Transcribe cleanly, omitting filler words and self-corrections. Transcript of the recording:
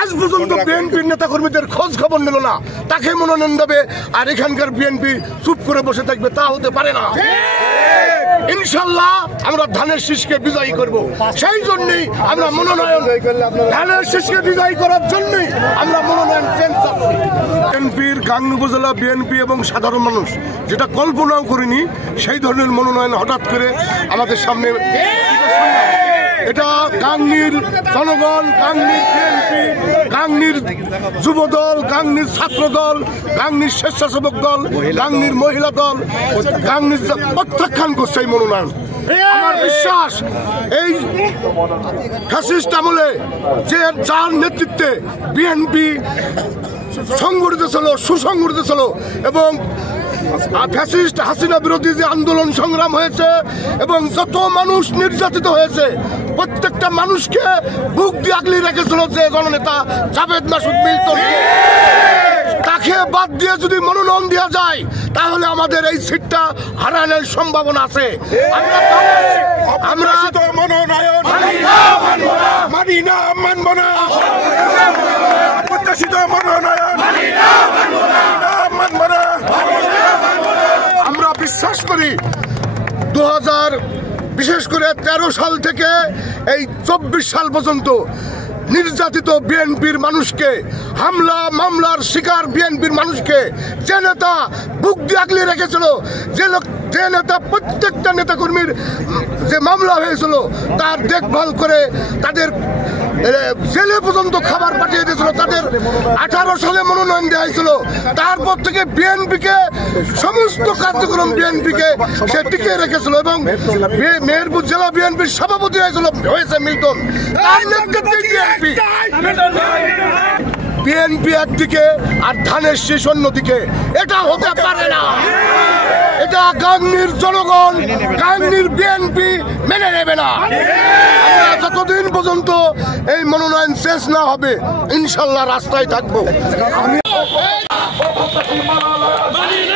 আজ পর্যন্ত বিএনপির নেতা কর্মীদের খোঁজ খবর নিল না, তাকে মনোনয়ন দেবে আর এখানকার বিএনপি চুপ করে বসে থাকবে, তা হতে পারে না। ইনশাল্লাহ আমরা ধানের শীষকে বিজয়ী করব, সেই জন্যই আমরা মনোনয়ন, ধানের শীষকে বিজয়ী করার জন্যই আমরা মনোনয়ন চেয়েছি। বিএনপির গাংনী উপজেলা বিএনপি এবং সাধারণ মানুষ যেটা কল্পনাও করিনি, সেই ধরনের মনোনয়ন হঠাৎ করে আমাদের সামনে। এটা গাংনীর জনগণ, গাংনীর বিএনপি, গাংনীর যুবদল, গাংনীর ছাত্র দল, গাংনীর স্বেচ্ছাসেবক দল, গাংনীর মহিলা দল, গাংনীর প্রত্যাখ্যান করছে এই মনোনয়ন। আমার বিশ্বাস এই ফ্যাসিস্ট আমলে যে যার নেতৃত্বে বিএনপি সংগঠিত ছিল, সুসংগঠিত ছিল এবং ফ্যাসিস্ট হাসিনা বিরোধী যে আন্দোলন সংগ্রাম হয়েছে এবং যত মানুষ নির্যাতিত হয়েছে, প্রত্যেকটা মানুষকে বুক দিয়ে আগলে রেখেছিল যে জননেতা জাভেদ মাসুদ মিল্টন, তাকে বাদ দিয়ে যদি মনোনয়ন দেওয়া যায় তাহলে আমাদের এই সিটটা হারানোর সম্ভাবনা আছে। আমরা মনোনয়ন মানি না, মানব না, প্রত্যাশিত মনোনয়ন মানব না। আমরা বিশ্বাস করি 2000 বিশেষ করে 13 সাল থেকে এই 24 সাল পর্যন্ত নির্যাতিত বিএনপির মানুষকে, হামলা মামলার শিকার বিএনপির মানুষকে যে নেতা বুক দিয়ে আগলে রেখেছিল, যে নেতা প্রত্যেকটা নেতাকর্মীর যে মামলা হয়েছিল তার দেখভাল করে তাদের জেলে পর্যন্ত খাবার পাঠিয়ে দিয়েছিল, তাদের 18 সালে মনোনয়ন দেওয়া হয়েছিল। তারপর থেকে বিএনপিকে সমস্ত কার্যক্রম বিএনপিকে সে টিকিয়ে রেখেছিল এবং মেহেরপুর জেলা বিএনপির সভাপতি হয়েছে মিল্টন। তার নেতৃত্বে বিএনপি একদিকে আর ধানের শীষ অন্যদিকে, এটা হতে পারে না। এটা গাংনীর জনগণ, গাংনীর বিএনপি মেনে নেবে না। আমরা যতদিন পর্যন্ত এই মনোনয়ন শেষ না হবে ইনশাল্লাহ রাস্তায় থাকবো। আমি মনোনয়ন